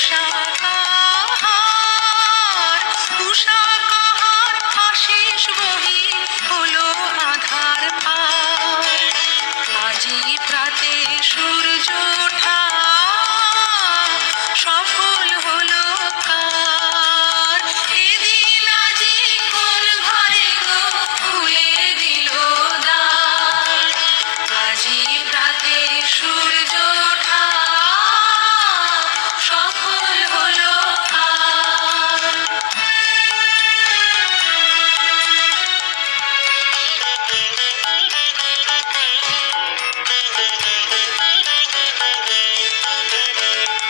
উষা কাহার, উষা কাহার আশিস বহি হলো আধার পার। আজি প্রাতে সূর্য ওঠা সফল হলো কার। এদিন আজি কোন ঘরে গো খুলে দিল দ্বার। আজি প্রাতে সূর্য ওঠা সফল হলো কার।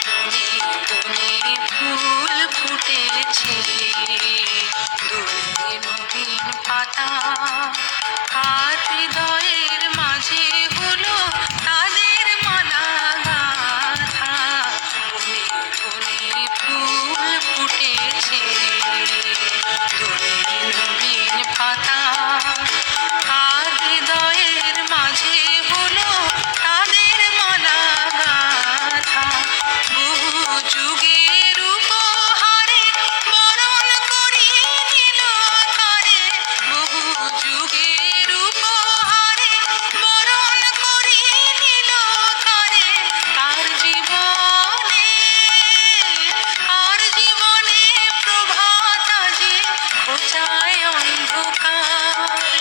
বনে বনে ফুল ফুটেছে, দোলে নবীন পাতা। আর হৃদয়ের মাঝে হলো তাদের মালা গাঁথা। বনে বনে ফুল ফুটেছে, দোলে নবীন পাতা। আর হৃদয়ের মাঝে হলো তাদের মালা গাঁথা। বহু যুগের উপহারে বরণ করিয়ে নিল কারে। বহু যুগের উপহারে বরণ করিয়ে নিল কারে। কার জীবনে, কার জীবনে প্রভাত আজি ঘোচায় অন্ধকার।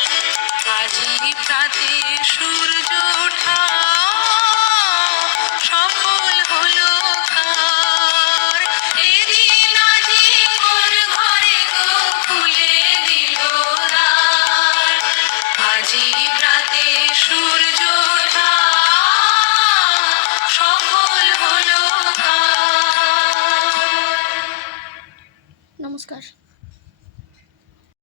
আজি প্রাতে সূর্য ওঠা সফল হলো কার। এদিন আজি কোন ঘরে গো খুলে দিল দ্বার। আজি প্রাতে সূর্য ওঠা সফল হলো কার। নমস্কার।